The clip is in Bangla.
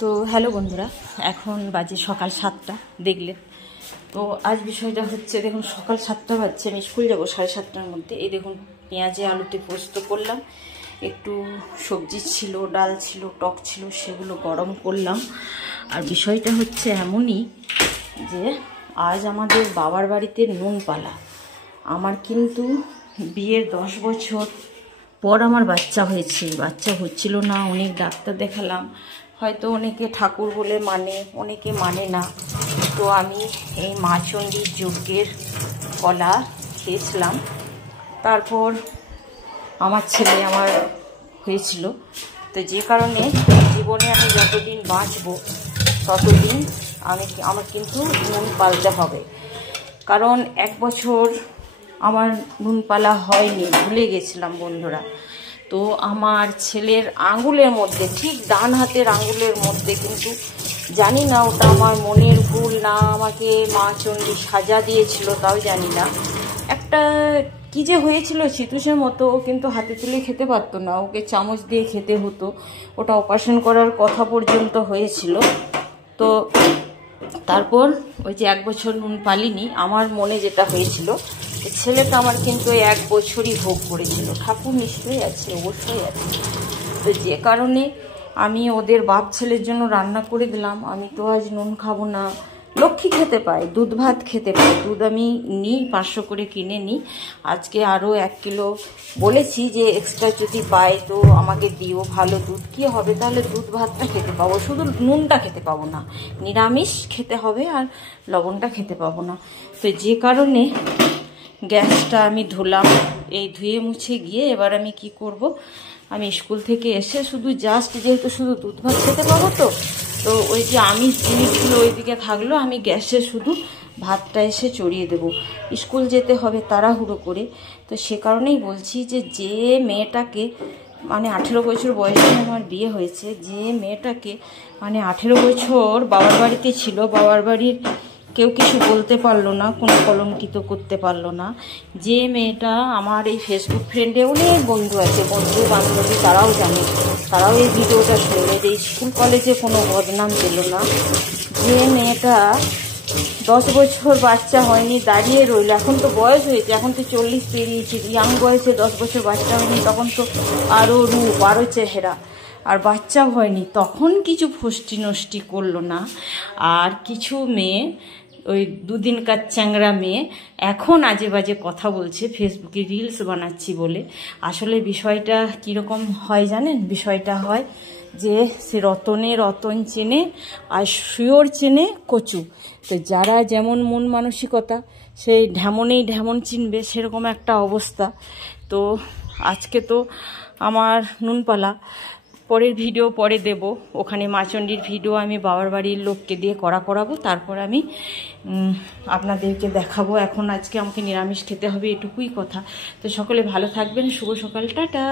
তো হ্যালো বন্ধুরা, এখন বাজে সকাল 7টা দেখলেন। তো আজ বিষয়টা হচ্ছে, দেখুন সকাল 7টা বাজছে, আমি স্কুল যাবো 7:30টার মধ্যে। এই দেখুন পেঁয়াজে আলুতে পোস্ত করলাম, একটু সবজি ছিল, ডাল ছিল, টক ছিল, সেগুলো গরম করলাম। আর বিষয়টা হচ্ছে এমনই যে আজ আমাদের বাবার বাড়িতে নুন পালা। আমার কিন্তু বিয়ের 10 বছর পর আমার বাচ্চা হয়েছে। বাচ্চা হচ্ছিল না, অনেক ডাক্তার দেখালাম, হয়তো অনেকে ঠাকুর বলে মানে, অনেকে মানে না। তো আমি এই মা চণ্ডীর যজ্ঞের কলা খেয়েছিলাম। তারপর আমার ছেলে আমার হয়েছিল। তো যে কারণে জীবনে আমি যতদিন বাঁচবো ততদিন আমার কিন্তু নুন পালতে হবে। কারণ 1 বছর আমার নুন পালা হয়নি, ভুলে গেছিলাম বন্ধুরা। তো আমার ছেলের আঙুলের মধ্যে, ঠিক ডান হাতের আঙুলের মধ্যে, কিন্তু জানি না ওটা আমার মনের ভুল না আমাকে মা চণ্ডী সাজা দিয়েছিল তাও জানি না, একটা কী যে হয়েছিল চিতুষের মতো। ও কিন্তু হাতে তুলে খেতে পারতো না, ওকে চামচ দিয়ে খেতে হতো। ওটা অপারেশন করার কথা পর্যন্ত হয়েছিল। তো তারপর ওই যে 1 বছর নুন পালিনি, আমার মনে যেটা হয়েছিল, ছেলেটা আমার কিন্তু 1 বছরই ভোগ করেছিল। ঠাকুর নিশ্চয়ই আছে, অবশ্যই আছে। তো যে কারণে আমি ওদের বাপ ছেলের জন্য রান্না করে দিলাম। আমি তো আজ নুন খাবো না, লক্ষ্মী খেতে পায়, দুধ ভাত খেতে পায়। দুধ আমি নিই, 500 করে কিনে নিই। আজকে আরও 1 কিলো বলেছি যে এক্সট্রা যদি পাই তো আমাকে দিও, ভালো দুধ। কী হবে তাহলে, দুধ ভাতটা খেতে পাবো, শুধু নুনটা খেতে পাবো না, নিরামিষ খেতে হবে আর লবণটা খেতে পাবো না। তো যে কারণে গ্যাসটা আমি ধুলাম। এই ধুয়ে মুছে গিয়ে এবার আমি কি করব, আমি স্কুল থেকে এসে শুধু জাস্ট, যেহেতু শুধু দুধ ভাত খেতে পাবো, তো ওই যে আমিষ জিনিসগুলো ওইদিকে থাকলো, আমি গ্যাসে শুধু ভাতটা এসে চড়িয়ে দেব। স্কুল যেতে হবে তাড়াহুড়ো করে। তো সে কারণেই বলছি যে মেয়েটাকে, মানে 18 বছর বয়সে আমার বিয়ে হয়েছে, যে মেয়েটাকে মানে 18 বছর বাবার বাড়িতে ছিল, বাবার বাড়ির কেউ কিছু বলতে পারলো না, কোনো কলঙ্কিত করতে পারলো না, যে মেয়েটা আমার এই ফেসবুক ফ্রেন্ডে অনেক বন্ধু আছে, বন্ধু বান্ধবী, তারাও জানে, তারাও এই ভিডিওটা শুনলে, যে স্কুল কলেজে কোনো বদনাম পেল না, যে মেয়েটা 10 বছর বাচ্চা হয়নি দাঁড়িয়ে রইল। এখন তো বয়স হয়েছে, এখন তো 40 পেরিয়েছে, ইয়াং বয়সে 10 বছর বাচ্চা হয়নি, তখন তো আরও রূপ, আরও চেহারা, আর বাচ্চা হয়নি, তখন কিছু ফষ্টি নষ্টি করলো না। আর কিছু মেয়ে, ওই 2 দিনকার চ্যাংড়া মেয়ে, এখন আজে বাজে কথা বলছে ফেসবুকে রিলস বানাচ্ছি বলে। আসলে বিষয়টা কীরকম হয় জানেন, বিষয়টা হয় যে সে রতনে রতন চেনে আর শুয়োর চেনে কচু। তো যারা যেমন মন মানসিকতা, সেই ঢেমনেই ঢেমন চিনবে, সেরকম একটা অবস্থা। তো আজকে তো আমার নুনপালা, পরের ভিডিও পরে দেব। ওখানে মা চণ্ডীর ভিডিও আমি বাবার বাড়ির লোককে দিয়ে করাবো, তারপর আমি আপনাদেরকে দেখাবো। এখন আজকে আমাকে নিরামিষ খেতে হবে, এটুকুই কথা। তো সকলে ভালো থাকবেন, শুভ সকাল, টাটা।